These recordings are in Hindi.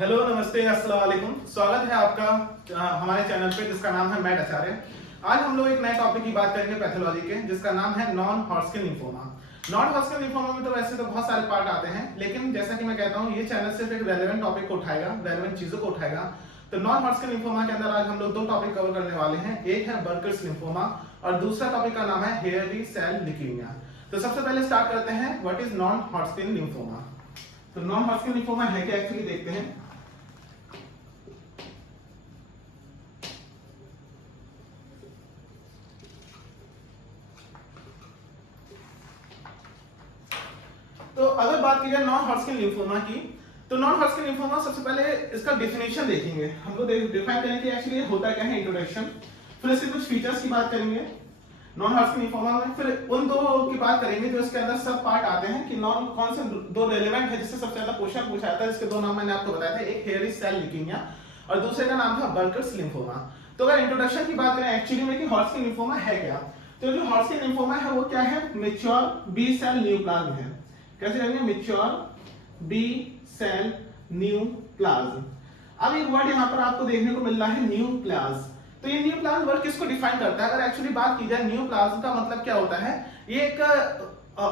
हेलो, नमस्ते, अस्सलाम वालेकुम। स्वागत है आपका हमारे चैनल पे जिसका नाम है मैट आचार्य। आज हम लोग एक नए टॉपिक की बात करेंगे पैथोलॉजी के, जिसका नाम है non Hodgkin lymphoma. Non Hodgkin lymphoma में तो वैसे तो बहुत सारे पार्ट आते हैं, लेकिन जैसा कि मैं कहता हूँ ये चैनल सिर्फ एक रेलेवेंट टॉपिक को उठाएगा, रेलेवेंट चीजों को उठाएगा। तो नॉन हॉटस्किन लिम्फोमा के अंदर आज हम लोग दो टॉपिक कवर करने वाले हैं। एक है बर्कर्स लिम्फोमा और दूसरा टॉपिक का नाम है हेयरली सेल ल्यूकेमिया। तो सबसे पहले स्टार्ट करते हैं what is non Hodgkin lymphoma. तो नॉन हॉटस्किन लिम्फोमा है क्या, एक्चुअली देखते हैं। तो अगर बात की जाए नॉन हॉटस्किन लिम्फोमा की, तो नॉन हॉटस्किन लिम्फोमा सबसे पहले इसका डेफिनेशन देखेंगे हम लोग, डिफाइन करेंगे कि एक्चुअली होता क्या है, इंट्रोडक्शन, फिर इसके कुछ फीचर्स की बात करेंगे नॉन हॉटस्किन लिम्फोमा में, फिर उन दो की बात करेंगे जो इसके अंदर सब पार्ट आते हैं कि नॉन कौन से दो रेलेवेंट है जिससे सबसे ज्यादा क्वेश्चन पूछा जाता है। इसके दो नाम मैंने आपको बताया था, एक हेयरी सेल ल्यूकेमिया और दूसरे का नाम था बर्कर्स लिम्फोमा। तो अगर इंट्रोडक्शन की बात करें एक्चुअली में कि हॉटस्किन लिम्फोमा है क्या, तो जो हॉटस्किन लिम्फोमा है वो क्या है, मैच्योर बी सेल न्यूप्लाज्म है। कैसे करेंगे, मैच्योर बी सेल न्यूप्लाज्म। अब एक वर्ड यहाँ पर आपको देखने को मिल रहा है न्यूप्लाज्म। तो ये न्यूप्लाज्म वर्ड किसको डिफाइन करता है, अगर एक्चुअली बात की जाए न्यूप्लाज्म का मतलब क्या होता है, ये एक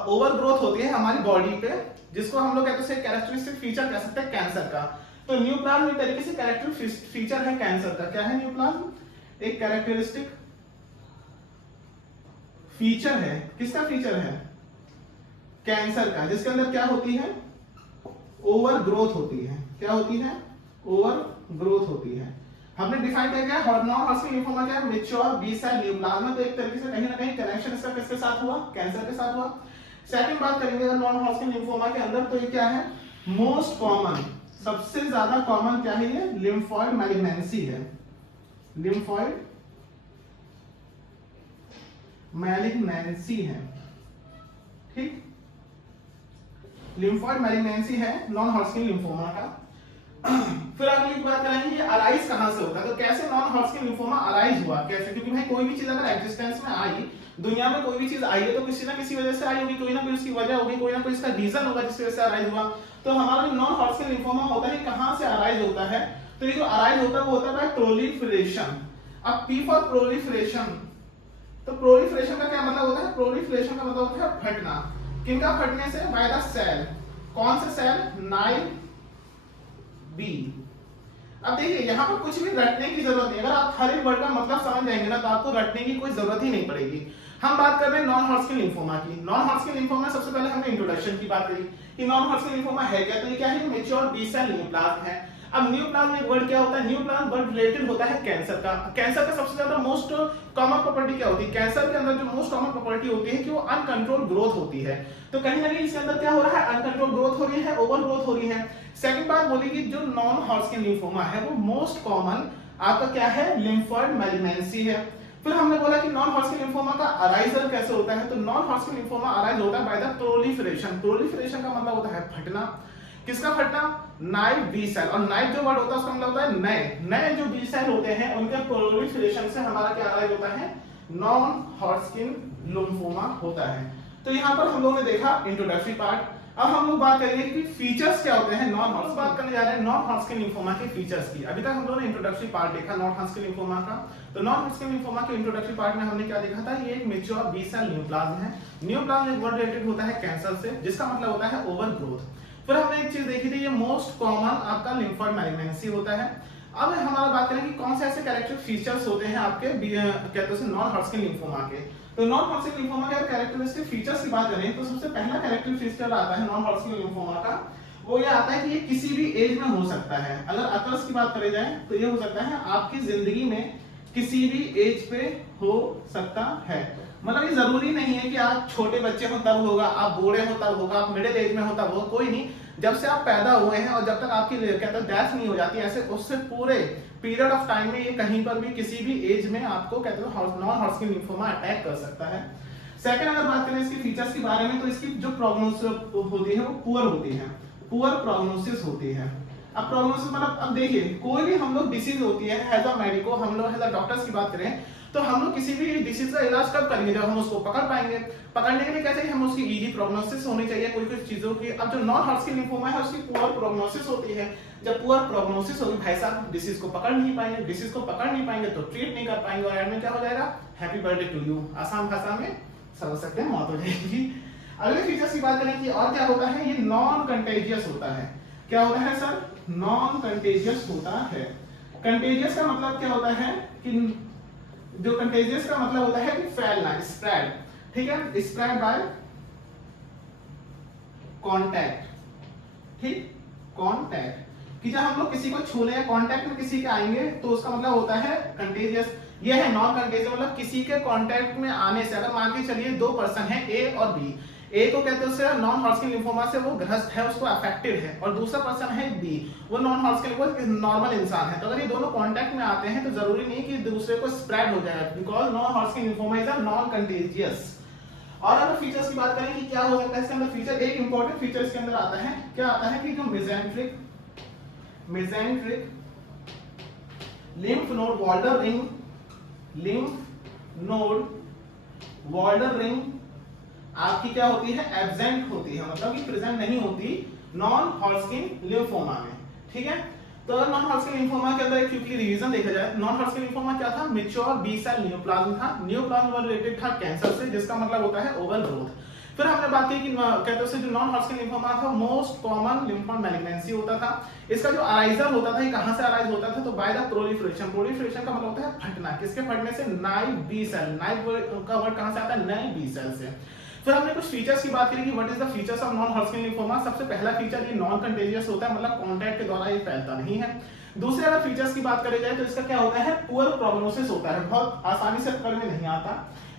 ओवर ग्रोथ होती है हमारी बॉडी पे, जिसको हम लोग कहते हैं कैरेक्टरिस्टिक फीचर कह सकते हैं कैंसर का। तो न्यूप्लाज्म एक तरीके से कैरेक्टरिस्टिक फीचर है कैंसर का। क्या है न्यूप्लाज्म, एक कैरेक्टरिस्टिक फीचर है, किसका फीचर है, कैंसर का, जिसके अंदर क्या होती है, ओवर ग्रोथ होती है। क्या होती है, ओवर ग्रोथ होती है। हमने डिफाइन किया है नॉन हॉटस्किन लिम्फोमा क्या है, मैच्योर बी सेल न्यूप्लाज्म। तो एक तरीके से कहीं ना कहीं कनेक्शन इसका किसके साथ हुआ, कैंसर के साथ हुआ। सेकंड बात करेंगे नॉन हॉटस्किन लिम्फोमा के अंदर, तो ये क्या है, मोस्ट कॉमन, सबसे ज्यादा कॉमन क्या है, ये लिम्फोइड मैलिग्नेंसी है। लिम्फोइड मैलिग्नेंसी है, ठीक, लिम्फोइड मैलिग्नेंसी है नॉन हॉटस्किन लिम्फोमा का। फिर अगली बात करेंगे ये अराइज कहां से होता है, तो कैसे नॉन हॉटस्किन लिम्फोमा अराइज हुआ, कैसे, क्योंकि भाई कोई भी चीज अगर एग्जिस्टेंस में आई, दुनिया में कोई भी चीज आई है तो किसी ना किसी वजह से आई होगी, कोई ना कोई उसकी वजह होगी, कोई ना कोई इसका रीजन होगा जिसकी वजह से अराइज हुआ। तो हमारा जो नॉन हॉटस्किन लिम्फोमा होता है कहां से अराइज होता है, तो ये जो अराइज होता है वो होता है प्रोलिफरेशन। अब पी फॉर प्रोलिफरेशन, तो प्रोलिफरेशन का क्या मतलब होता है, प्रोलिफरेशन का मतलब होता है फटना। किनका फटने से, बाय द सेल, कौन सा सेल, नाइल बी। अब देखिए यहाँ पर कुछ भी रटने की जरूरत नहीं, अगर आप हर एक वर्ड का मतलब समझ जाएंगे ना तो आपको रटने की कोई जरूरत ही नहीं पड़ेगी। हम बात कर रहे हैं नॉन हॉटस्किन लिम्फोमा की। नॉन हॉटस्किन लिम्फोमा सबसे पहले हमने इंट्रोडक्शन की बात करी कि नॉन हॉटस्किन लिम्फोमा है क्या, तो ये क्या है, मैच्योर बी सेल न्यूप्लाज्म है। अब न्यूप्लाज्म एक वर्ड क्या होता है, न्यूप्लाज्म वर्ड रिलेटेड होता है कैंसर का। कैंसर का सबसे ज्यादा मोस्ट कॉमन प्रॉपर्टी क्या होती है, कैंसर के अंदर जो मोस्ट कॉमन प्रॉपर्टी होती है कि वो अनकंट्रोल ग्रोथ होती है। तो कहीं ना कहीं इसके अंदर क्या हो रहा है, अनकंट्रोल ग्रोथ हो रही है, ओवर ग्रोथ हो रही है। सेकंड बात बोली कि जो नॉन हॉटस्किन लिम्फोमा है वो मोस्ट कॉमन आपका क्या है, लिम्फोइड मैलिग्नेंसी है। फिर हमने बोला कि नॉन हॉटस्किन लिम्फोमा का अराइजल कैसे होता है, तो नॉन हॉटस्किन लिम्फोमा अराइज होता है बाय द प्रोलिफरेशन। प्रोलिफरेशन का मतलब होता है फटना। किसका फटना, नाइव बी सेल। और नाइव जो वर्ड होता है उसका मतलब होता है नए नए जो बी सेल होते हैं उनके प्रोलिफरेशन से हमारा क्या अराइज होता है, नॉन हॉटस्किन लिम्फोमा होता है। तो यहाँ पर हम लोगों ने देखा इंट्रोडक्टरी पार्ट। अब हम लोग बात करेंगे कि फीचर्स क्या होते हैं नॉन हॉटस्किन, बात करने जा रहे हैं नॉन हॉटस्किन लिम्फोमा के फीचर्स की। अभी तक हम लोगों ने इंट्रोडक्टरी पार्ट देखा नॉन हॉटस्किन लिम्फोमा का। तो नॉन हॉटस्किन लिम्फोमा के इंट्रोडक्टरी पार्ट में हमने क्या देखा था, ये एक मैच्योर बी सेल न्यूप्लाज्म है। न्यूप्लाज्म एक वर्ड रिलेटेड होता है कैंसर से, जिसका मतलब होता है ओवर ग्रोथ। फिर हमने एक चीज देखी थी, ये मोस्ट कॉमन आपका लिम्फोइड मैलिग्नेंसी होता है। अब हमारा बात करें कि कौन से ऐसे कैरेक्टरिस्टिक फीचर्स होते हैं आपके कहते हैं नॉन हॉटस्किन लिम्फोमा के। तो नॉन हॉटस्किन लिम्फोमा के कैरेक्टरिस्टिक फीचर्स की बात करें तो सबसे पहला कैरेक्टरिस्टिक फीचर आता है नॉन हॉटस्किन लिम्फोमा का, वो ये आता है कि ये किसी भी एज में हो सकता है। अगर अकर्स की बात करी जाए तो ये हो सकता है आपकी जिंदगी में किसी भी एज पे हो सकता है। मतलब ये जरूरी नहीं है कि आप छोटे बच्चे हो तब होगा, आप बूढ़े हो तब होगा, आप मिडिल एज में हो तब होगा, कोई नहीं। जब से आप पैदा हुए हैं और जब तक आपकी कहते हैं डेथ नहीं हो जाती, ऐसे उससे पूरे पीरियड ऑफ टाइम में ये कहीं पर भी किसी भी एज में आपको कहते हैं नॉन हॉटस्किन लिम्फोमा अटैक कर सकता है। सेकंड अगर बात करें इसके फीचर्स के बारे में, तो इसकी जो प्रोग्नोसिस होती है वो पुअर होती है, पुअर प्रोग्नोसिस होती है। अब प्रोग्नोसिस मतलब अब देखिए कोई भी हम लोग डिसीज होती है एज अ मेडिको, हम लोग एज अ डॉक्टर्स की बात करें तो हम लोग किसी भी डिसीज का इलाज कब करेंगे, जब हम उसको पकड़ पाएंगे। पकड़ने के लिए क्या चाहिए, हम उसकी इजी प्रोग्नोसिस होनी चाहिए कोई कुछ चीजों की। अब जो नॉन हॉटस्किन लिम्फोमा है उसकी पुअर प्रोग्नोसिस होती है। जब पुअर प्रोग्नोसिस होगी भाई साहब डिसीज को पकड़ नहीं पाएंगे, डिसीज को पकड़ नहीं पाएंगे तो ट्रीट नहीं कर पाएंगे, और एंड में क्या हो जाएगा, हैप्पी बर्थडे टू यू, आसान भाषा में समझ सकते हैं, मौत हो जाएगी। अगले फीचर्स की बात करें कि और क्या होता है, ये नॉन कंटेजियस होता है। क्या होता है सर, नॉन कंटेजियस होता है। कंटेजियस का मतलब क्या होता है कि जो कंटेजियस का मतलब होता है कि फैलना, स्प्रेड, ठीक है, स्प्रेड बाय कांटेक्ट, ठीक, कांटेक्ट, कि जब हम लोग किसी को छू लें, कांटेक्ट में किसी के आएंगे तो उसका मतलब होता है कंटेजियस। ये है नॉन कंटेजियस, मतलब किसी के कांटेक्ट में आने से, अगर मान के चलिए दो पर्सन है ए और बी, ए को कहते हैं उससे नॉन हॉटस्किन लिम्फोमा से वो ग्रस्त है, उसको अफेक्टेड है, और दूसरा पर्सन है बी, वो नॉन हॉटस्किन, वो नॉर्मल इंसान है। तो अगर ये दोनों कांटेक्ट में आते हैं तो जरूरी नहीं कि दूसरे को स्प्रेड हो जाए, because non Hodgkin lymphoma is a non contagious. और अगर फीचर्स की बात करें कि क्या हो सकता है इसके अंदर फीचर, एक इंपॉर्टेंट फीचर इसके अंदर आता है, क्या आता है कि जो mesenteric lymph node Waldeyer ring, lymph node Waldeyer ring आपकी क्या होती है, एब्सेंट होती है, मतलब कि प्रेजेंट नहीं होती नॉन हॉटस्किन लिम्फोमा में, ठीक है। तो अगर नॉन हॉटस्किन लिम्फोमा के अंदर एक क्विकली रिवीजन देखा जाए, नॉन हॉटस्किन लिम्फोमा क्या था, मैच्योर बी सेल नियोप्लाज्म था, नियोप्लाज्म रिलेटेड था कैंसर से, जिसका मतलब होता है ओवल ग्रोथ। फिर हमने बात की कि कहते हैं जो नॉन हॉटस्किन लिम्फोमा था मोस्ट कॉमन लिम्फोड मैलिग्नेंसी होता था। इसका जो अराइजल होता था, ये कहां से अराइज होता था, तो बाय द प्रोलिफरेशन, प्रोलिफरेशन का मतलब होता है फटना, किसके फटने से, नाइव बी सेल, नाइव का वर्ड कहां से आता है, नए बी सेल से। फिर हमने कुछ फीचर्स की बात करी कि what is the features of non Hodgkin lymphoma. सबसे पहला फीचर ये नॉन कंटेजियस होता है, मतलब कांटेक्ट के द्वारा ये फैलता नहीं है। दूसरे अगर फीचर्स की बात करी जाए तो इसका क्या होता है, पुअर प्रोग्नोसिस होता है, बहुत आसानी से पकड़ में नहीं आता।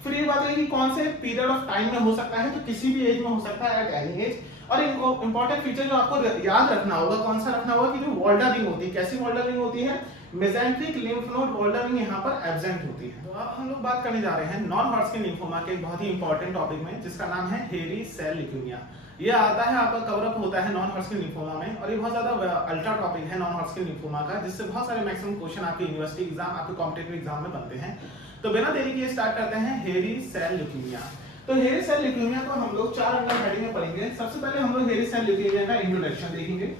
फिर ये बात है कि कौन से पीरियड ऑफ टाइम में हो सकता है, तो किसी भी एज में हो सकता है, एट एनी एज। और इंपॉर्टेंट फीचर जो आपको याद रखना होगा, कौन सा रखना होगा, कि जो वॉल्डर रिंग होती है, कैसी वॉल्डर रिंग होती है, mesenteric lymph node Waldeyer ring यहाँ पर एब्सेंट होती है। तो अब हम लोग बात करने जा रहे हैं नॉन हॉटस्किन लिम्फोमा के एक बहुत ही इंपॉर्टेंट टॉपिक में, जिसका नाम है हेरी सेल ल्यूकेमिया। ये आता है आपका कवर अप होता है नॉन हॉटस्किन लिम्फोमा में, और ये बहुत ज्यादा अल्ट्रा टॉपिक है नॉन हॉटस्किन लिम्फोमा का, जिससे बहुत सारे मैक्सिमम क्वेश्चन आपके यूनिवर्सिटी एग्जाम, आपके कॉम्पिटिटिव एग्जाम में बनते हैं। तो बिना देरी के स्टार्ट करते हैं हेरी सेल ल्यूकेमिया। तो हेरी सेल ल्यूकेमिया को हम लोग 4 अंडर हेडिंग में पढ़ेंगे। सबसे पहले हम लोग हेरी सेल ल्यूकेमिया का इंट्रोडक्शन देखेंगे।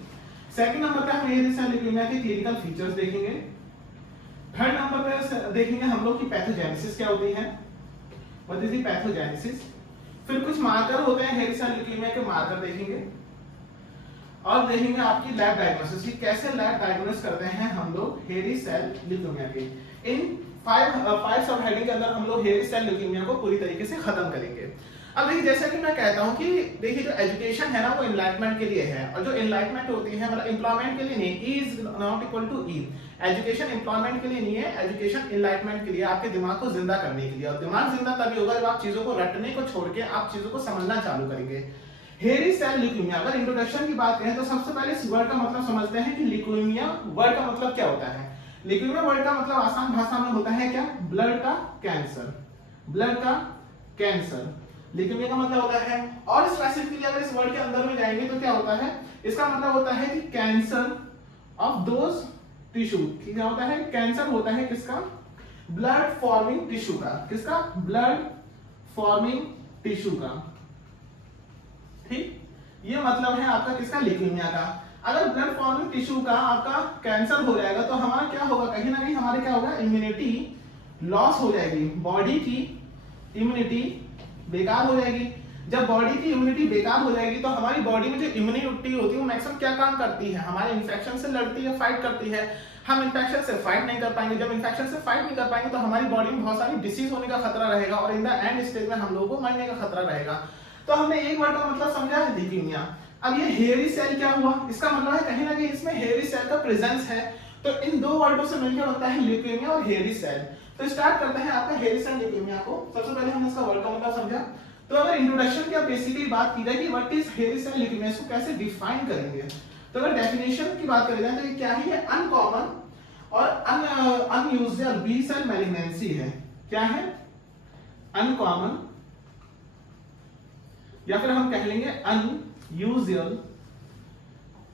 सेकंड नंबर पे हम हेरी सेल ल्यूकेमिया के क्लिनिकल फीचर्स देखेंगे। थर्ड नंबर पे देखेंगे हम लोग की पैथोजेनेसिस क्या होती है, व्हाट इज द पैथोजेनेसिस। फिर कुछ मार्कर होते हैं हेरी सेल ल्यूकेमिया के, मार्कर देखेंगे। और देखेंगे आपकी लैब डायग्नोसिस की, कैसे लैब डायग्नोस करते हैं हम लोग हेरी सेल ल्यूकेमिया के। इन 5 सब हेडिंग के अंदर हम लोग हेरी सेल ल्यूकेमिया को पूरी तरीके से खत्म करेंगे। अब देखिए जैसा कि मैं कहता हूं कि देखिए जो एजुकेशन है ना वो एनलाइटमेंट के लिए है, और जो एनलाइटमेंट होती है मतलब एम्प्लॉयमेंट के लिए नहीं, E is not equal to E. Education employment के लिए नहीं है, एजुकेशन एनलाइटमेंट के लिए, आपके दिमाग को जिंदा करने के लिए। और दिमाग जिंदा तभी होगा जब आप चीजों को रटने को छोड़ के आप चीजों को समझना चालू करेंगे। हेरी सेल ल्यूकेमिया, अगर इंट्रोडक्शन की बात करें तो सबसे पहले इस वर्ड का मतलब समझते हैं कि ल्यूकेमिया वर्ड का मतलब क्या होता है। ल्यूकेमिया वर्ड का मतलब आसान भाषा में होता है क्या, ब्लड का कैंसर, ब्लड का कैंसर ल्यूकेमिया का मतलब होता है। और स्पेसिफिकली अगर इस वर्ड के अंदर में जाएंगे तो क्या होता है, इसका मतलब होता है कि कैंसर ऑफ दोज टिश्यू। क्या होता है, कैंसर होता है किसका, ब्लड फॉर्मिंग टिश्यू का, किसका, ब्लड फॉर्मिंग टिश्यू का, ठीक। ये मतलब है आपका किसका, ल्यूकेमिया का। अगर ब्लड फॉर्मिंग टिश्यू का आपका कैंसर हो जाएगा तो हमारा क्या होगा, कहीं ना कहीं हमारे क्या होगा, इम्यूनिटी लॉस हो जाएगी, बॉडी की इम्यूनिटी बेकार हो जाएगी। जब बॉडी की इम्यूनिटी बेकार हो जाएगी तो हमारी बॉडी में जो इम्यूनिटी होती है वो मैक्सिमम क्या काम करती है, हमारे इन्फेक्शन से लड़ती है, फाइट करती है। हम इन्फेक्शन से फाइट नहीं कर पाएंगे, जब इन्फेक्शन से फाइट नहीं कर पाएंगे तो हमारी बॉडी में बहुत सारी डिसीज होने का खतरा रहेगा, और इन द एंड स्टेज में हम लोगों को मरने का खतरा रहेगा। तो हमने एक वर्ड का मतलब समझा है ल्यूकेमिया। अब ये हेरी सेल क्या हुआ, इसका मतलब है कहीं ना कहीं इसमें हेरी सेल का प्रेजेंस है। तो इन दो वर्डों से मिलकर बनता है ल्यूकेमिया और हेरी सेल। तो स्टार्ट करते हैं आपका हेरी सेल ल्यूकेमिया को। सबसे पहले हमने इसका वर्ड का मतलब समझा। तो अगर इंट्रोडक्शन की बेसिकली बात की जाए कि व्हाट इज हेरी सेल ल्यूकेमिया, इसको कैसे डिफाइन करेंगे, तो अगर डेफिनेशन की बात करें तो ये क्या है, अनकॉमन और अनयूजुअल बी सेल मैलिग्नेंसी है। क्या है, अनकॉमन, या फिर हम कह लेंगे अनयूजुअल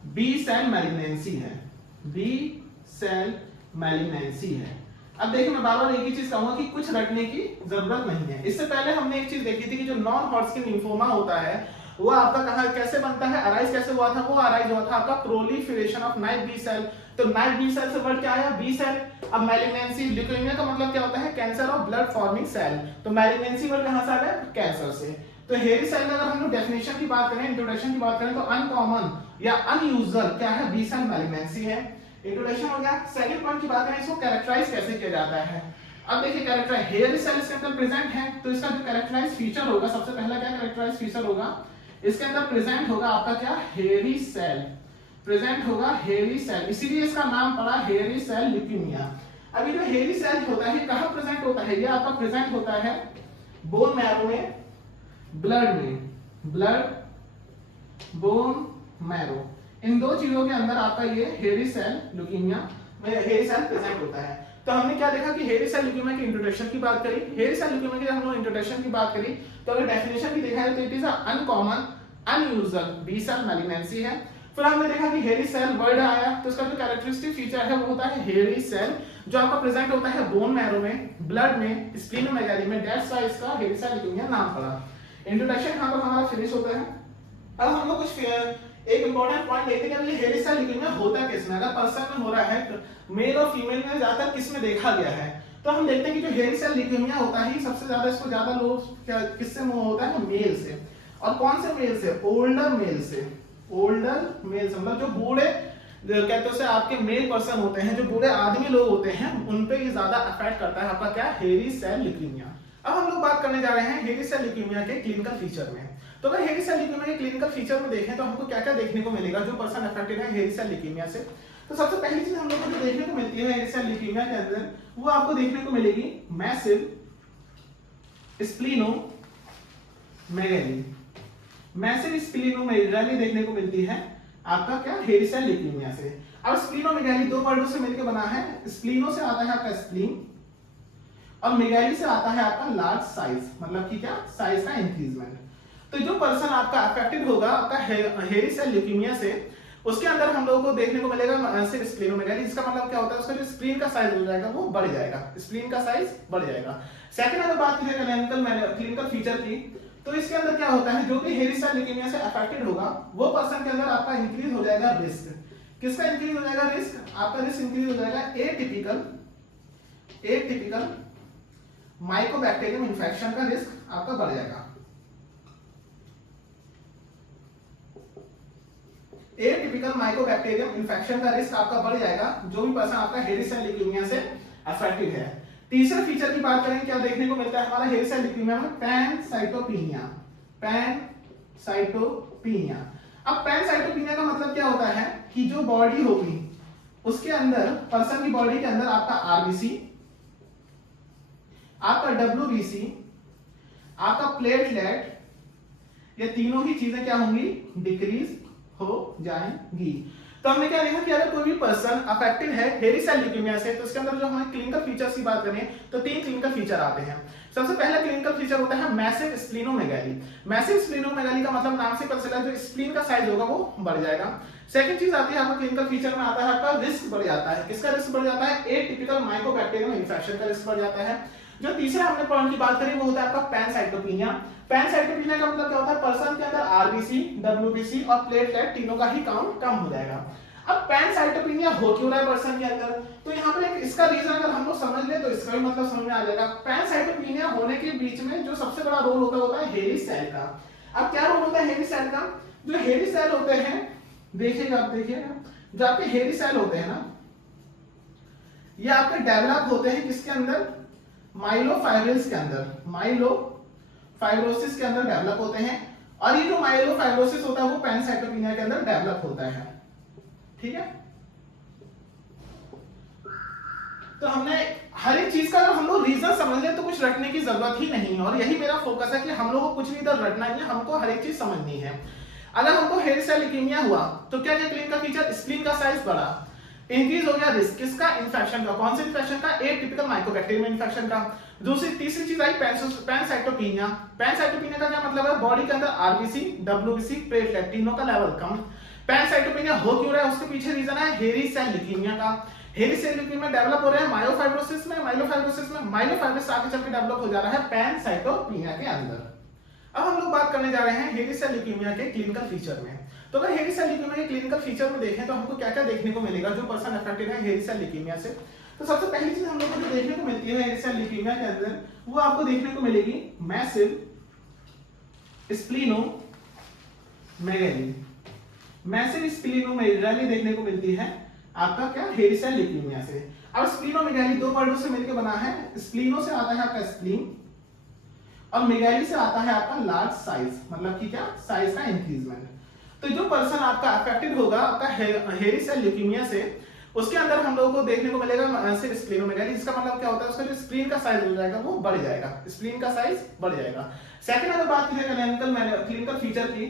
बी सेल मैलिग्नेंसी है, बी सेल मैलिग्नेंसी है। अब देखिए मैं बार बार एक ही चीज कहूंगा कि कुछ रटने की जरूरत नहीं है। इससे पहले हमने एक चीज देखी थी कि जो नॉन हॉटस्किन लिम्फोमा होता है वो आपका कहां कैसे बनता है, अराइज कैसे हुआ था, वो अराइज हुआ था आपका proliferation of white B cell. तो नाइट बी सेल से वर्ड क्या आया, बी सेल। अब मैलिग्नेंसी, ल्यूकेमिया का मतलब क्या होता है, cancer of blood forming cell. तो मैलिग्नेंसी वर्ड कहां से आ गया, कैंसर से। तो हेरी सेल में अगर हम लोग डेफिनेशन की बात करें, इंट्रोडक्शन की बात करें, तो अनकॉमन या अनयूजुअल क्या है, बी सेल मैलिग्नेंसी है। इंट्रोडक्शन हो गया। सेकंड पॉइंट की बात करें, इसको कैरेक्टराइज कैसे किया जाता है। अब देखिए कैरेक्टराइज, हेयर सेल इसके अंदर प्रेजेंट है, तो इसका जो कैरेक्टराइज फीचर होगा, सबसे पहला क्या कैरेक्टराइज फीचर होगा, इसके अंदर प्रेजेंट होगा आपका क्या, हेयरी सेल, प्रेजेंट होगा हेयरी सेल, इसीलिए इसका नाम पड़ा हेयरी सेल ल्यूकेमिया। अभी जो हेयरी सेल होता है कहां प्रेजेंट होता है, ये आपका प्रेजेंट होता है बोन मैरो में, ब्लड में, ब्लड बोन मैरो, इन दो चीजों के अंदर आपका ये हेयरी सेल ल्यूकेमिया में हेयरी सेल प्रेजेंट होता है। तो हमने क्या देखा कि हेयरी सेल ल्यूकेमिया की इंट्रोडक्शन की बात करी, हेयरी सेल ल्यूकेमिया की हम लोग इंट्रोडक्शन की बात करी, तो अगर डेफिनेशन भी देखा है तो it is uncommon unusual B cell malignancy है। फिर हमने देखा कि हेयरी सेल वर्ड आया, तो इसका जो कैरेक्टरिस्टिक फीचर है वो होता है हेयरी सेल, जो आपका प्रेजेंट होता है बोन मैरो में, ब्लड में, स्प्लीनोमेगाली में, दैट्स व्हाई इसका हेयरी सेल ल्यूकेमिया नाम पड़ा। इंट्रोडक्शन यहां पर हमारा फिनिश होता है। अब हम लोग कुछ एक इंपॉर्टेंट पॉइंट देखते हैं कि ये हेयरी सेल ल्यूकेमिया होता किसमें, अगर पर्सन में हो रहा है, मेल और फीमेल में ज्यादातर किसमें देखा गया है, तो हम देखते हैं कि जो हेयरी सेल ल्यूकेमिया होता है सबसे ज्यादा इसको ज्यादा लोग किससे होता है, मेल से। और कौन से मेल से, ओल्डर मेल से, ओल्डर मेल से, मतलब जो बूढ़े कहते हैं आपके मेल पर्सन होते हैं, जो बूढ़े आदमी लोग होते हैं, उन पे ये ज्यादा अफेक्ट करता है आपका क्या, हेयरी सेल ल्यूकेमिया। अब हम लोग बात करने जा रहे हैं हेयरी सेल ल्यूकेमिया के क्लिनिकल फीचर में। तो अगर हेयरी सेल ल्यूकेमिया के क्लिनिकल फीचर में देखें तो हमको क्या क्या देखने को मिलेगा जो पर्सन अफेक्टेड है हेयरी सेल ल्यूकेमिया से। तो सबसे पहली चीज हम लोग को जो देखने को मिलती है हेयरी सेल ल्यूकेमिया के अंदर, वो आपको देखने को मिलेगी मैसिव स्प्लीनोमेगाली, मैसिव स्प्लीनोमेगाली देखने को मिलती है आपका क्या, हेयरी सेल ल्यूकेमिया से। अब स्प्लीनोमेगाली दो वर्डों से मिलकर बना है, स्प्लीनो से आता है आपका स्प्लीन और मेगाली से आता है आपका लार्ज साइज, मतलब कि क्या, साइज का इंक्रीजमेंट। तो जो पर्सन आपका अफेक्टेड होगा आपका हेयरी सेल ल्यूकेमिया से, उसके अंदर हम लोगों को देखने को मिलेगा सिर्फ स्प्लीनोमेगाली, जिसका मतलब क्या होता है, उसका जो स्प्लीन का साइज हो जाएगा वो बढ़ जाएगा, स्प्लीन का साइज बढ़ जाएगा। सेकंड अगर बात की जाए क्लिनिकल फीचर की, तो इसके अंदर क्या होता है, जो भी हेयरी सेल ल्यूकेमिया से अफेक्टेड होगा वो पर्सन के अंदर आपका इंक्रीज हो जाएगा रिस्क। किसका इंक्रीज हो जाएगा रिस्क, आपका रिस्क इंक्रीज हो जाएगा एटिपिकल माइकोबैक्टीरियम इन्फेक्शन का रिस्क आपका बढ़ जाएगा। एटिपिकल माइकोबैक्टीरियम इन्फेक्शन का रिस्क आपका बढ़ जाएगा, जो भी पर्सन आपका हेयरी सेल ल्यूकेमिया से अफेक्टेड है। तीसरे फीचर की बात करें, क्या देखने को मिलता है हमारा हेयरी सेल ल्यूकेमिया में, पैनसाइटोपिनिया, पैनसाइटोपिनिया। अब पैनसाइटोपिनिया का मतलब क्या होता है कि जो बॉडी होगी उसके अंदर, पर्सन की बॉडी के अंदर आपका आरबीसी, आपका डब्ल्यूबीसी, आपका प्लेटलेट, ये तीनों ही चीजें क्या होंगी, डिक्रीज हो जाएंगी। तो हमने क्या देखा कि अगर कोई भी पर्सन अफेक्टेड है हेयरी सेल ल्यूकेमिया से, तो उसके अंदर जो हमारे क्लिनिकल फीचर्स की बात करें तो तीन क्लिनिकल फीचर आते हैं। सबसे पहला क्लिनिकल फीचर होता है मैसिव स्प्लीनोमेगाली। मैसिव स्प्लीनोमेगाली का मतलब नाम से पता चला जो स्प्लीन का साइज होगा वो बढ़ जाएगा। सेकंड चीज आती है आपका क्लिनिकल फीचर में आता है आपका रिस्क बढ़ जाता है। किसका रिस्क बढ़ जाता है, एटिपिकल माइकोबैक्टीरियम इन्फेक्शन का रिस्क बढ़ जाता है। जो तीसरा हमने पॉइंट की बात करी वो होता है आपका पैनसाइटोपिनिया। पैनसाइटोपिनिया का मतलब क्या होता है, पर्सन के अंदर आरबीसी, डब्ल्यूबीसी और प्लेटलेट तीनों का ही काउंट कम हो जाएगा। अब पैनसाइटोपिनिया हो क्यों रहा है पर्सन के अंदर, तो यहाँ पर एक इसका रीजन अगर हम लोग समझ ले तो इसका भी मतलब समझ में आ जाएगा। पैनसाइटोपिनिया होने के बीच में जो सबसे बड़ा रोल होता है हेयरी सेल का। अब क्या रोल होता है हेयरी सेल का, जो हेयरी सेल होते हैं, देखिएगा आप, देखिएगा जो आपके हेयरी सेल होते हैं ना, ये आपके डेवलप होते हैं किसके अंदर, माइलोफाइब्रिल्स के अंदर, माइलोफाइब्रोसिस के अंदर डेवलप होते हैं। और ये जो माइलोफाइब्रोसिस होता है वो पैनसाइटोपिनिया के अंदर डेवलप होता है। ठीक है, तो हमने हर एक चीज का अगर हम लोग रीजन समझ लें तो कुछ रटने की जरूरत ही नहीं है, और यही मेरा फोकस है कि हम लोगों को कुछ भी इधर रटना नहीं है, हमको हर एक चीज समझनी है। अगर हमको हेयरी सेल ल्यूकेमिया हुआ तो क्या क्या क्लिनिकल फीचर, स्प्लीन का साइज बढ़ा, इंक्रीज हो गया रिस्क, किसका, इन्फेक्शन का, कौन से इन्फेक्शन का, एटिपिकल माइकोबैक्टीरियम इन्फेक्शन का। तीसरी चीज आई पैनसाइटोपिनिया। पैनसाइटोपिनिया का क्या मतलब है, बॉडी के अंदर आरबीसी, डब्ल्यूबीसी, प्लेटलेट तीनों का लेवल कम। पैनसाइटोपेनिया हो क्यों रहा है, उसके पीछे रीजन है हेरी सेल ल्यूकीमिया का। हेरी सेल ल्यूकीमिया डेवलप हो रहा है मायोफाइब्रोसिस में, मायोफाइब्रोसिस आगे चल के डेवलप हो जा रहा है पैनसाइटोपेनिया के अंदर। अब हम लोग बात करने जा रहे हैं हेरी सेल ल्यूकीमिया के क्लिनिकल फीचर में। तो अगर हेरी सेल ल्यूकीमिया के क्लिनिकल फीचर में देखें तो हमको क्या क्या देखने को मिलेगा जो पर्सन अफेक्टेड है हेरी सेल ल्यूकीमिया से। तो सबसे पहली चीज हम लोग को जो देखने को मिलती है हेरी सेल ल्यूकीमिया के अंदर, वो आपको देखने को मिलेगी मैसिव स्प्लीनोमेगाली। मैसिव स्प्लीनोमेगाली देखने को मिलती है आपका क्या हेरी सेल ल्यूकीमिया से। अब स्प्लीनोमेगाली दो वर्डों से मिलकर बना है, स्प्लीनो से आता है आपका स्प्लीन और मेगाली से आता है आपका लार्ज साइज, मतलब कि क्या साइज का इंक्रीजमेंट। तो जो पर्सन आपका अफेक्टेड होगा आपका हेरी सेल ल्यूकीमिया से, उसके अंदर हम लोगों को देखने को मिलेगा सिर्फ स्प्लीनोमेगाली। इसका मतलब क्या होता है, उसका जो स्प्लीन का साइज हो जाएगा वो बढ़ जाएगा, स्प्लीन का साइज बढ़ जाएगा। सेकंड अगर बात की जाए क्लिनिकल फीचर की,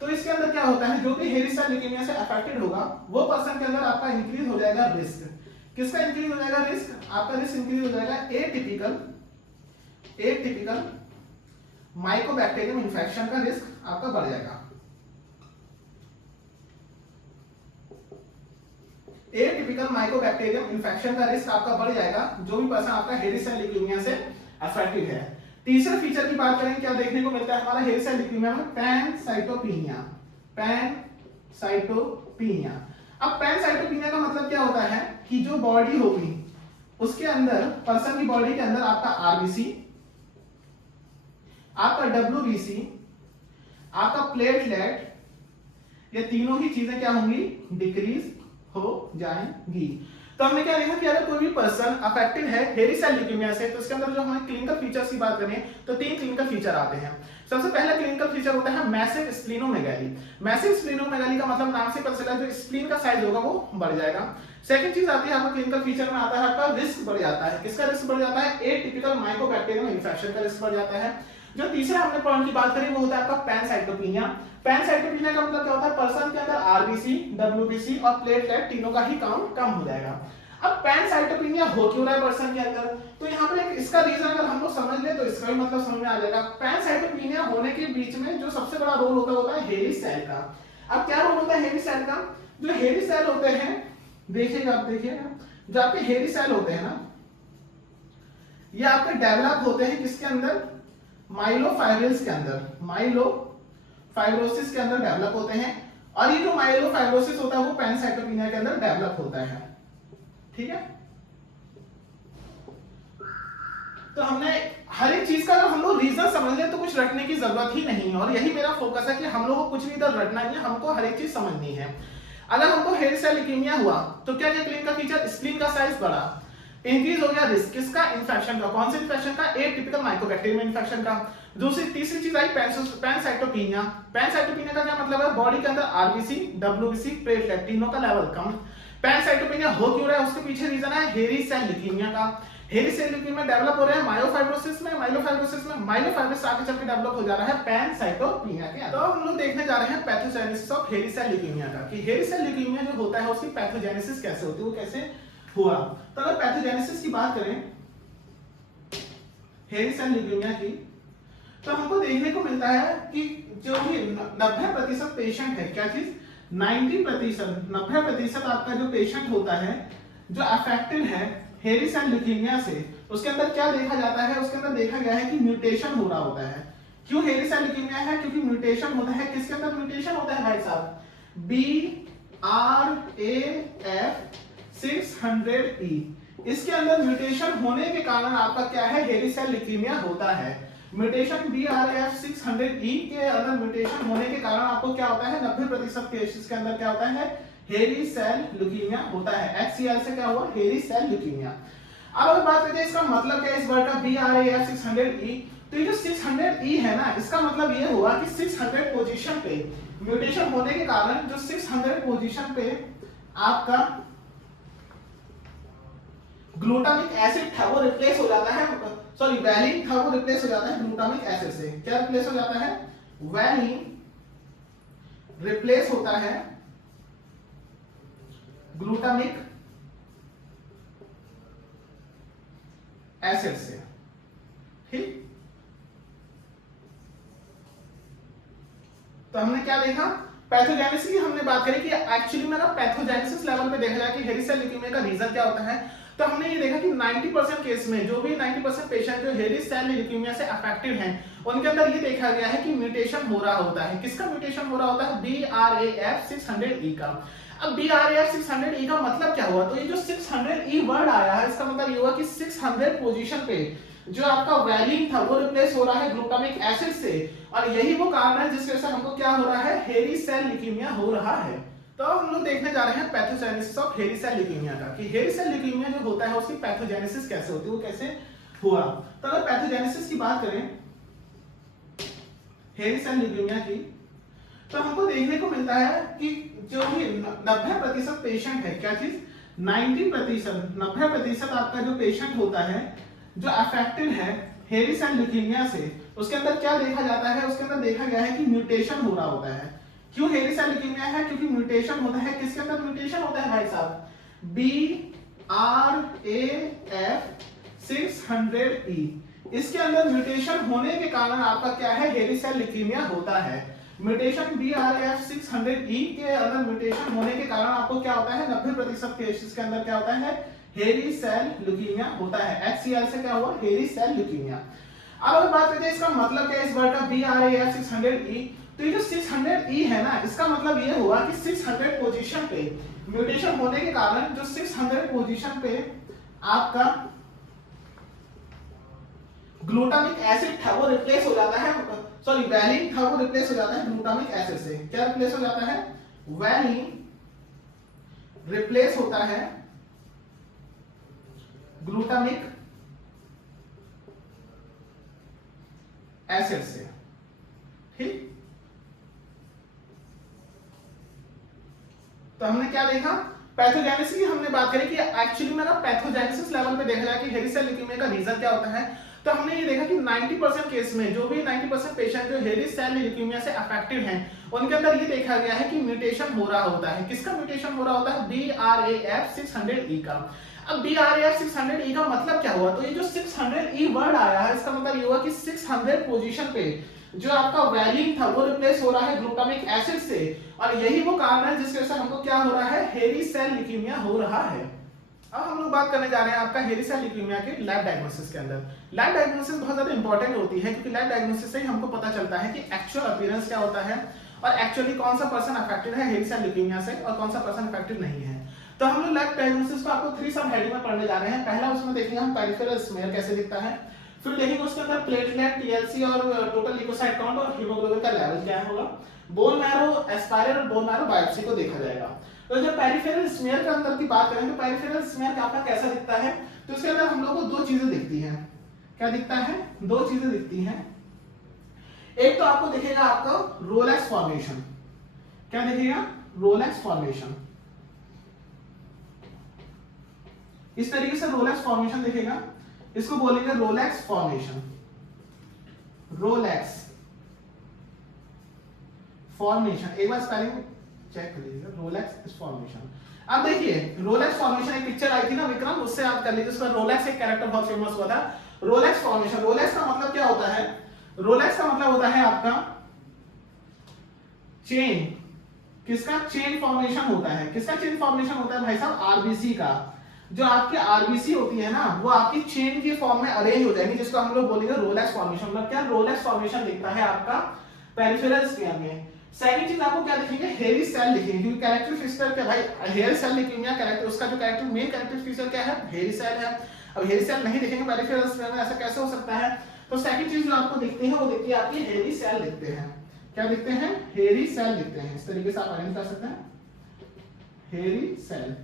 तो इसके अंदर क्या होता है, जो भी हेरी सेल ल्यूकीमिया से अफेक्टेड होगा वो पर्सन के अंदर आपका इंक्रीज हो जाएगा रिस्क। किसका इंक्रीज हो जाएगा रिस्क, आपका रिस्क इंक्रीज हो जाएगा एटिपिकल माइकोबैक्टीरियम इन्फेक्शन का रिस्क आपका बढ़ जाएगा। एटिपिकल माइकोबैक्टीरियम इन्फेक्शन का रिस्क आपका बढ़ जाएगा जो भी पर्सन आपका हेरी सेल ल्यूकीमिया से अफेक्टेड है। तीसरे फीचर की बात करें, क्या देखने को मिलता है हमारा हेरी सेल ल्यूकीमिया में, पैनसाइटोपिनिया। अब पैनसाइटोपिनिया का मतलब क्या होता है कि जो बॉडी होगी उसके अंदर, पर्सन की बॉडी के अंदर आपका आरबीसी, आपका डब्ल्यूबीसी, आपका प्लेटलेट, ये तीनों ही चीजें क्या होंगी, डिक्रीज हो जाएंगी। तो हमने क्या देखा कि अगर कोई भी पर्सन अफेक्टेड है हेरी सेल ल्यूकीमिया से, तो इसके अंदर जो हमारे क्लिनिकल फीचर्स की बात करें तो तीन क्लिनिकल फीचर आते हैं। सबसे पहला क्लिनिकल फीचर होता है मैसिव स्प्लीनोमेगाली। मैसिव स्प्लीनोमेगाली का मतलब नाम से पता चला जो स्प्लीन का साइज होगा वो बढ़ जाएगा। सेकंड चीज आती है आपका क्लिनिकल फीचर में आता है आपका रिस्क बढ़ जाता है। किसका रिस्क बढ़ जाता है, एटिपिकल माइकोबैक्टीरियम इन्फेक्शन का रिस्क बढ़ जाता है। जो तीसरा हमने पॉइंट की बात करी वो होता है आपका पैनसाइटोपिनिया। पैनसाइटोपिनिया का मतलब क्या होता है, पर्सन के अंदर आरबीसी, डब्ल्यूबीसी और प्लेटलेट तीनों का ही काउंट कम हो जाएगा। अब पैनसाइटोपिनिया हो क्यों रहा है पर्सन के अंदर, तो यहाँ पर इसका रीजन अगर हम लोग समझ ले तो इसका भी मतलब समझ में आ जाएगा। पैनसाइटोपिनिया होने के बीच में जो सबसे बड़ा रोल होता है हेरी सेल का। अब क्या रोल होता है हेरी सेल का, जो हेरी सेल होते हैं, देखिएगा आप, देखिएगा जो आपके हेरी सेल होते हैं ना, ये आपके डेवलप होते हैं किसके अंदर, माइलोफाइब्रिल्स के अंदर, माइलोफाइब्रोसिस के अंदर डेवलप होते हैं। और ये जो माइलोफाइब्रोसिस होता है वो पैनसाइटोपिनिया के अंदर डेवलप होता है। ठीक है, तो हमने हर एक चीज का अगर हम लोग रीजन समझ ले तो कुछ रटने की जरूरत ही नहीं है, और यही मेरा फोकस है कि हम लोगों को कुछ भी इधर रटना नहीं है, हमको हर एक चीज समझनी है। अगर हमको हेरी सेल ल्यूकीमिया हुआ तो क्या क्या क्लिनिकल फीचर, स्प्लीन का साइज बढ़ा, इंक्रीज हो गया रिस्क, किसका, इन्फेक्शन का, कौन से इन्फेक्शन का, एटिपिकल माइकोबैक्टीरियम इन्फेक्शन का। तीसरी चीज आई पैनसाइटोपिनिया। पैनसाइटोपिनिया का क्या मतलब है, बॉडी के अंदर आरबीसी, डब्ल्यूबीसी, प्लेटलेट तीनों का लेवल कम। पैनसाइटोपिनिया हो क्यों रहा है, उसके पीछे रीजन है हेरी सेल ल्यूकीमिया का। हेरी सेल ल्यूकीमिया डेवलप हो रहा है मायोफाइब्रोसिस में, माइलोफाइब्रोसिस आगे चल के डेवलप हो जा रहा है पैनसाइटोपिनिया के। तो हम लोग देखने जा रहे हैं पैथोजेनेसिस ऑफ हेरी सेल ल्यूकीमिया का, कि हेरी सेल ल्यूकीमिया जो होता है उसकी पैथोजेनेसिस कैसे होती है, वो कैसे हुआ। तो अगर पैथोजेनेसिस की बात करें हेरी सेल ल्यूकीमिया की, तो हमको देखने को मिलता है कि जो भी 90% पेशेंट है, क्या चीज, 90% आपका जो पेशेंट होता है जो अफेक्टेड है हेरी सेल ल्यूकीमिया से, उसके अंदर क्या देखा जाता है, उसके अंदर देखा गया है कि म्यूटेशन हो रहा होता है। क्यों हेरी सेल ल्यूकीमिया है, क्योंकि म्यूटेशन होता है, किसके अंदर म्यूटेशन होता है भाई साहब, BRAF600E, इसके अंदर म्यूटेशन होने के कारण आपका क्या है, हेरी सेल ल्यूकीमिया होता है। म्यूटेशन BRAF600E के अंदर म्यूटेशन होने के कारण आपको क्या होता है, 90% केसेस के अंदर क्या होता है, हेरी सेल ल्यूकीमिया होता है। HCl से क्या हुआ, हेरी सेल ल्यूकीमिया। अब अगर बात करते हैं इसका मतलब क्या है इस वर्ड का, BRAF600E, तो ये जो 600E है ना, इसका मतलब ये हुआ कि 600 पोजीशन पे म्यूटेशन होने के कारण जो 600 पोजीशन पे आपका ग्लूटामिक एसिड था वो रिप्लेस हो जाता है, सॉरी वैलिन था वो रिप्लेस हो जाता है ग्लूटामिक एसिड से। क्या रिप्लेस हो जाता है, वैलिन रिप्लेस होता है ग्लूटामिक एसिड से। ठीक, तो हमने क्या देखा पैथोजेनेसिस की हमने बात करी कि एक्चुअली में ना पैथोजेनेसिस लेवल पे देखा जाए कि हेरी सेल ल्यूकेमिया का रीजन क्या होता है, तो हमने ये देखा कि 90% केस में जो भी 90% पेशेंट जो हेरी सेल ल्यूकेमिया से अफेक्टेड हैं उनके अंदर ये देखा गया है कि म्यूटेशन हो रहा होता है। किसका म्यूटेशन हो रहा होता है? BRAF 600E का। अब BRAF 600E का मतलब क्या हुआ? तो ये जो 600E वर्ड आया है इसका मतलब ये हुआ कि 600 पोजीशन पे जो आपका वैलिन था वो रिप्लेस हो रहा है ग्लूटामिक एसिड से, और यही वो कारण है जिसकी वजह से हमको क्या हो रहा है? हेरी सेल ल्यूकेमिया हो रहा है। तो हम लोग देखने जा रहे हैं पैथोजेनेसिस ऑफ हेरी सेल ल्यूकेमिया का, कि हेरी सेल ल्यूकेमिया जो होता है उसकी पैथोजेनेसिस कैसे होती है, वो कैसे हुआ। तो अगर पैथोजेनेसिस की बात करें हेरी सेल ल्यूकेमिया की, तो हमको देखने को मिलता है कि जो भी 90% पेशेंट है, क्या चीज 90% आपका जो पेशेंट होता है जो अफेक्टेड है हेरी सेल ल्यूकेमिया से, उसके अंदर क्या देखा जाता है? उसके अंदर देखा गया है कि म्यूटेशन हो रहा होता है। क्यों हेरी सेल ल्यूकेमिया है? क्योंकि म्यूटेशन होता है। किसके अंदर म्यूटेशन होता है भाई साहब? BRAF 600E, इसके अंदर म्यूटेशन होने के कारण आपका क्या है? हेरी सेल ल्यूकेमिया होता है। म्यूटेशन BRAF 600E के अंदर म्यूटेशन होने के कारण आपको क्या होता है? 90% केसेस के अंदर क्या होता है? हेरी सेल ल्यूकेमिया होता है। HCl से क्या हुआ? हेरी सेल ल्यूकेमिया। अब अगर बात करते हैं इसका मतलब क्या है इस वर्ड का BRAF 600E, तो ये जो 600E है ना, इसका मतलब ये हुआ कि 600 पोजीशन पे म्यूटेशन होने के कारण जो 600 पोजीशन पे आपका ग्लूटामिक एसिड था वो रिप्लेस हो जाता है, सॉरी वैलिन था वो रिप्लेस हो जाता है ग्लूटामिक एसिड से। क्या रिप्लेस हो जाता है? वैलिन रिप्लेस होता है ग्लूटामिक एसिड से। ठीक, तो हमने क्या देखा? पैथोजेनेसिस की हमने बात करी कि एक्चुअली में ना पैथोजेनेसिस लेवल पे देखा जाए कि हेरी सेल ल्यूकेमिया का रीजन क्या होता है, तो हमने ये देखा कि 90% केस में जो भी 90% पेशेंट जो हेरी सेल ल्यूकेमिया से अफेक्टेड हैं उनके अंदर ये देखा गया है कि म्यूटेशन हो रहा होता है। किसका म्यूटेशन हो रहा होता है? BRAF 600E का। अब BRAF 600E का मतलब क्या हुआ? तो ये जो 600E वर्ड आया है इसका मतलब ये हुआ कि 600 पोजीशन पे जो आपका वैलिन था वो रिप्लेस हो रहा है ग्लूटामिक एसिड से, और यही वो कारण है जिसकी वजह से हमको क्या हो रहा है? हेरी सेल ल्यूकेमिया हो रहा है। अब हम लोग बात करने जा रहे हैं आपका हेरी सेल ल्यूकेमिया के लैब डायग्नोसिस के अंदर। लैब डायग्नोसिस बहुत ज्यादा इंपॉर्टेंट होती है क्योंकि लैब डायग्नोसिस से ही हमको पता चलता है कि एक्चुअल अपीयरेंस क्या होता है और एक्चुअली कौन सा पर्सन अफेक्टेड है हेरी सेल ल्यूकेमिया से और कौन सा पर्सन अफेक्टेड नहीं है। तो हम लोग लैब डायग्नोसिस को आपको 3 सब हेडिंग में पढ़ने जा रहे हैं। पहला उसमें देखेंगे हम पेरिफेरल स्मेयर कैसे दिखता है, फिर देखेंगे उसके अंदर प्लेटलेट, टीएलसी और टोटल ल्यूकोसाइट काउंट और हीमोग्लोबिन का लेवल क्या होगा। बोन मैरो एस्पायरल और बोन मैरो बायोप्सी को देखा जाएगा। तो जब पेरिफेरल स्मेयर के अंदर की बात करें तो पेरिफेरल स्मेयर का आपका कैसा दिखता है, तो इसके अंदर हम लोग को 2 चीजें दिखती हैं। क्या दिखता है? 2 चीजें दिखती हैं। एक तो आपको दिखेगा आपका रोलेक्स फॉर्मेशन। क्या दिखेगा? Rolex formation. इस तरीके से रोलेक्स फॉर्मेशन दिखेगा, इसको बोलेंगे रोलेक्स फॉर्मेशन। रोलेक्स फॉर्मेशन, एक बार स्पेलिंग चेक कर लीजिएगा, रोलेक्स फॉर्मेशन। अब देखिए रोलेक्स फॉर्मेशन एक पिक्चर आई थी ना विक्रम, उससे याद कर लीजिए, उसका रोलेक्स एक कैरेक्टर बहुत फेमस हुआ था। रोलेक्स फॉर्मेशन, रोलेक्स का मतलब क्या होता है? रोलेक्स का मतलब होता है आपका चेन। किसका? चेन फॉर्मेशन होता है। किसका चेन फॉर्मेशन होता है भाई साहब? आरबीसी का। जो आपकी आरबीसी होती है ना वो आपकी चेन के फॉर्म में अरेंज हो जाएगी, जिसको हम लोग बोलेंगे रोलेक्स फॉर्मेशन। मतलब क्या? रोलेक्स फॉर्मेशन दिखता है आपका पेरिफेरल स्फीयर में। सेकंड चीज आपको क्या दिखेंगे? हेरी सेल दिखेंगे, क्योंकि कैरेक्टर फीचर क्या भाई? हेयर सेल ल्यूकेमिया कैरेक्टर, उसका जो कैरेक्टर मेन कैरेक्टर फीचर क्या है? हेरी सेल है। अब हेरी सेल नहीं दिखेंगे पेरिफेरल स्फीयर में, ऐसा कैसे हो सकता है? तो सेकंड चीज जो आपको दिखती है वो दिखती है आपकी हेरी सेल दिखते हैं। क्या दिखते हैं? हेरी सेल दिखते हैं। इस तरीके से आप अरेंज कर सकते हैं, हेरी सेल।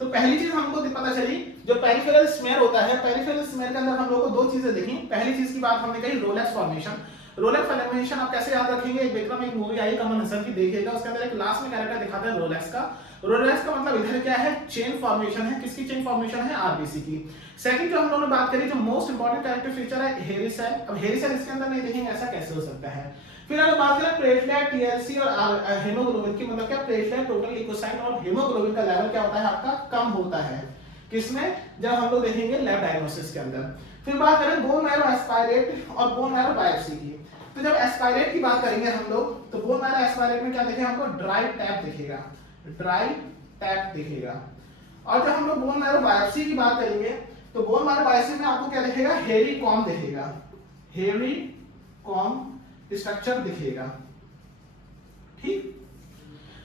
तो पहली चीज हमको पता चली जो पेरिफेरल स्मेयर होता है, पेरिफेरल स्मेयर के अंदर हम लोग को 2 चीजें दिखी। पहली चीज की बात हमने कही रोलेक्स फॉर्मेशन। रोलेक्स फॉर्मेशन आप कैसे याद रखेंगे? एक विक्रम एक मूवी आई कमल हसन की, देखिएगा, उसके अंदर एक लास्ट में कैरेक्टर दिखाता है रोलेक्स का। रोलेक्स का मतलब इधर क्या है? चेन फॉर्मेशन है। किसकी चेन फॉर्मेशन है? आरबीसी की। सेकंड जो हम लोगों ने बात करी, जो मोस्ट इंपोर्टेंट कैरेक्टर फीचर है हेरी सेल। अब हेरी सेल इसके अंदर नहीं दिखेंगे, ऐसा कैसे हो सकता है? फिर अगर बात करें प्लेटलेट, टीएलसी और हीमोग्लोबिन की, मतलब क्या? प्लेटलेट, टोटल ल्यूकोसाइट और हीमोग्लोबिन का लेवल क्या होता है आपका? कम होता है। किसमें? जब हम लोग देखेंगे लैब डायग्नोसिस के अंदर। फिर बात करें बोन मैरो एस्पायरेट और बोन मैरो बायोप्सी की। तो जब एस्पायरेट की बात करेंगे हम लोग तो बोन मैरो एस्पायरेट में क्या दिखेगा हमको, ड्राई टैप दिखेगा, ड्राई टैप दिखेगा। और जब हम लोग बोन मैरो बायोप्सी की बात करेंगे तो बोन मैरो बायोप्सी में आपको क्या दिखेगा, हेरी कॉम दिखेगा, हेरी कॉम स्ट्रक्चर दिखेगा। ठीक,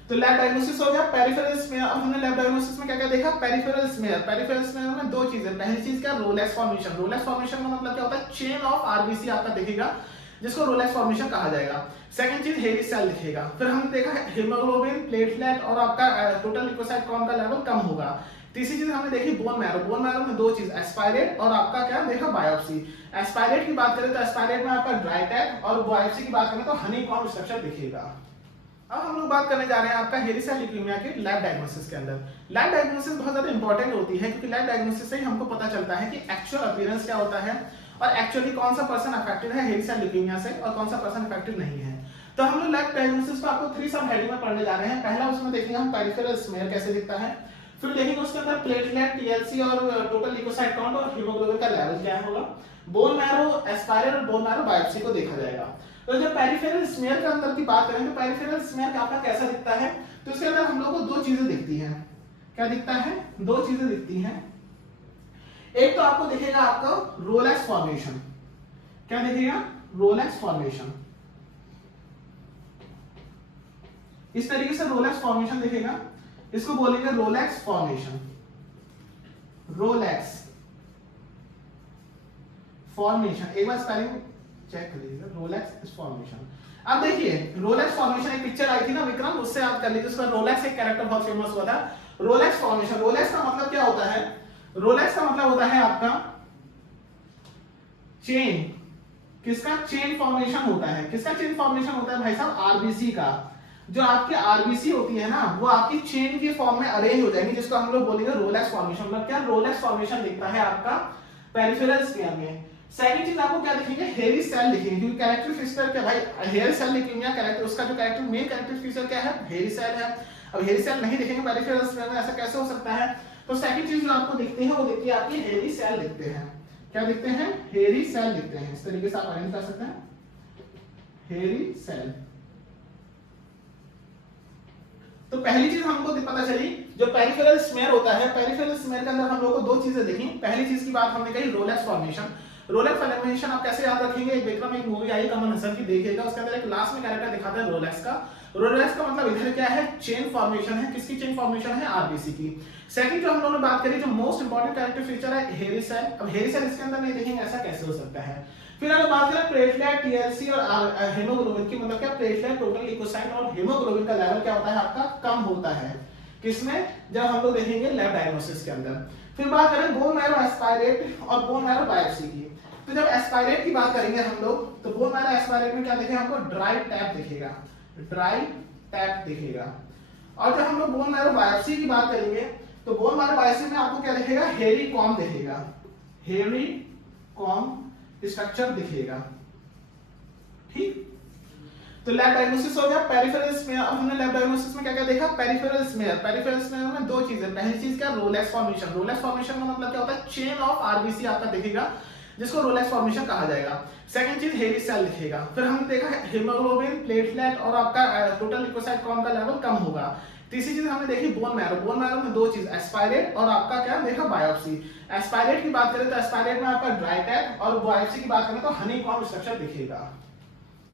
तो लैब डायग्नोसिस हो गया। पेरिफेरल स्मेयर, अब हमने लैब डायग्नोसिस में क्या क्या देखा, पेरिफेरल स्मेयर। पेरिफेरल स्मेयर में दो चीजें, पहली चीज क्या, रोलेक्स फॉर्मेशन। रोलेक्स फॉर्मेशन का मतलब क्या होता है, चेन ऑफ आरबीसी आपका दिखेगा जिसको रोलेक्स फॉर्मेशन कहा जाएगा। सेकंड चीज हेरी सेल दिखेगा। फिर हमने देखा हीमोग्लोबिन, प्लेटलेट और आपका टोटल ल्यूकोसाइट काउंट का लेवल कम होगा। तीसरी चीज हमने देखी बोन मैरो। बोन मैरो में दो चीज, एस्पायरेट और आपका क्या देखा, बायोप्सी। एस्पायरेट की बात करें तो एस्पायरेट में आपका ड्राई टैप और बायोप्सी की बात करें तो हनीकॉम्ब स्ट्रक्चर दिखेगा। अब हम लोग बात करने जा रहे हैं आपका हेरी सेल ल्यूकेमिया के लैब डायग्नोसिस के अंदर। लैब डायग्नोसिस बहुत ज्यादा इंपॉर्टेंट होती है क्योंकि लैब डायग्नोसिस से ही हमको पता चलता है कि एक्चुअल अपीयरेंस क्या होता है और एक्चुअली कौन सा पर्सन अफेक्टेड है हेरी सेल ल्यूकेमिया से और कौन सा पर्सन अफेक्टेड नहीं है। तो हम लोग लैब डायग्नोसिस को आपको 3 सब हेडिंग में पढ़ने जा रहे हैं। पहला उसमें देखेंगे हम पेरिफेरल स्मेयर कैसे दिखता है, फिर देखेंगे उसके अंदर प्लेटलेट, टीएलसी और टोटल ल्यूकोसाइट काउंट और हीमोग्लोबिन का लेवल क्या होगा। बोन मैरो एस्पायरेट और बोन मैरो बायोप्सी को देखा जाएगा। तो जब पेरिफेरल स्मेयर के अंदर की बात करें तो पेरिफेरल स्मेयर आपका कैसा दिखता है, तो इसके अंदर हम लोग को दो चीजें दिखती हैं। क्या दिखता है, दो चीजें दिखती हैं। एक तो आपको दिखेगा आपका रोलेक्स फॉर्मेशन। क्या दिखेगा, रोलेक्स फॉर्मेशन। इस तरीके से रोलेक्स फॉर्मेशन दिखेगा, इसको बोलेंगे रोलेक्स फॉर्मेशन। रोलेक्स फॉर्मेशन, एक बार स्पेलिंग चेक कर लीजिए, रोलेक्स फॉर्मेशन। अब देखिए रोलेक्स फॉर्मेशन, एक पिक्चर आई थी ना विक्रम, उससे याद कर लीजिए, उसका रोलेक्स एक कैरेक्टर बहुत फेमस हुआ था। रोलेक्स फॉर्मेशन, रोलेक्स का मतलब क्या होता है, रोलेक्स का मतलब होता है आपका चेन। किसका, चेन फॉर्मेशन होता है। किसका चेन फॉर्मेशन होता है भाई साहब, आरबीसी का। जो आपके आरबीसी होती है ना वो आपकी चेन की फॉर्म में अरेंज हो जाएंगी, जिसको हम लोग बोलेंगे रोलेक्स फॉर्मेशन। मतलब क्या, रोलेक्स फॉर्मेशन दिखता है आपका पेरिफेरल स्मेयर में। सेकंड चीज आपको क्या दिखेंगे, हेरी सेल दिखेंगे, क्योंकि कैरेक्टर फीचर क्या भाई, हेयर सेल ल्यूकेमिया कैरेक्टर, उसका जो कैरेक्टर मेन कैरेक्टर फीचर क्या है, हेरी सेल है। अब हेरी सेल नहीं दिखेंगे पेरिफेरल स्मेयर में, ऐसा कैसे हो सकता है। तो सेकंड चीज जो आपको दिखती है वो दिखती है आपकी हेरी सेल दिखते हैं। क्या दिखते हैं, हेरी सेल दिखते हैं। इस तरीके से आप अरेंज कर सकते हैं, हेरी सेल। तो पहली चीज हमको पता चली, जो पेरिफेरल स्मेयर होता है, पेरिफेरल स्मेयर के अंदर हम लोग को दो चीजें दिखी। पहली चीज की बात हमने कही रोलेक्स फॉर्मेशन। रोलेक्स फॉर्मेशन आप कैसे याद रखेंगे, एक विक्रम एक मूवी आई कमल हसन की, देखिएगा, उसके अंदर एक लास्ट में कैरेक्टर दिखाता है रोलेक्स का। रोलेक्स का मतलब इधर क्या है, चेन फॉर्मेशन है। किसकी चेन फॉर्मेशन है, आरबीसी की। सेकंड जो हम लोगों ने बात करी, जो मोस्ट इंपॉर्टेंट कैरेक्टर फीचर है हेरी सेल। अब हेरी सेल इसके अंदर नहीं देखेंगे, ऐसा कैसे हो सकता है। फिर अगर बात करें प्लेटलेट, टीएलसी और हीमोग्लोबिन की, मतलब क्या, प्लेटलेट, टोटल ल्यूकोसाइट और हीमोग्लोबिन का लेवल क्या होता है आपका, कम होता है। किसमें, जब हम लोग देखेंगे लैब डायग्नोसिस के अंदर। फिर बात करें बोन मैरो एस्पायरेट और बोन मैरो बायोप्सी की। तो जब एस्पायरेट की बात करेंगे हम लोग तो बोन मैरो एस्पायरेट में क्या दिखेगा हमको, ड्राई टैप दिखेगा, ड्राई टैप दिखेगा। और जब हम लोग बोन मैरो बायोप्सी की बात करेंगे तो बोन मैरो बायोप्सी में आपको क्या दिखेगा, हेरी कॉम दिखेगा, हेरी कॉम स्ट्रक्चर दिखेगा। ठीक, तो लैब डायग्नोसिस हो गया। पेरिफेरल स्मेयर, अब हमने लैब डायग्नोसिस में क्या क्या देखा, पेरिफेरल स्मेयर। पेरिफेरल स्मेयर में दो चीजें, पहली चीज क्या, रोलेक्स फॉर्मेशन। रोलेक्स फॉर्मेशन का मतलब क्या होता है, चेन ऑफ आरबीसी आपका दिखेगा, जिसको रोलेक्स फॉर्मेशन कहा जाएगा। सेकंड चीज हेरी सेल दिखेगा। फिर हमने देखा हीमोग्लोबिन, प्लेटलेट और आपका टोटल ल्यूकोसाइट काउंट का लेवल कम होगा। तीसरी चीज हमने देखी बोन मैरो। बोन मैरो में दो चीज, एस्पायरेट और आपका क्या देखा, बायोप्सी। एस्पायरेट की बात करें तो एस्पायरेट में आपका ड्राई टैप और बायोप्सी की बात करें तो हनीकॉम्ब स्ट्रक्चर दिखेगा।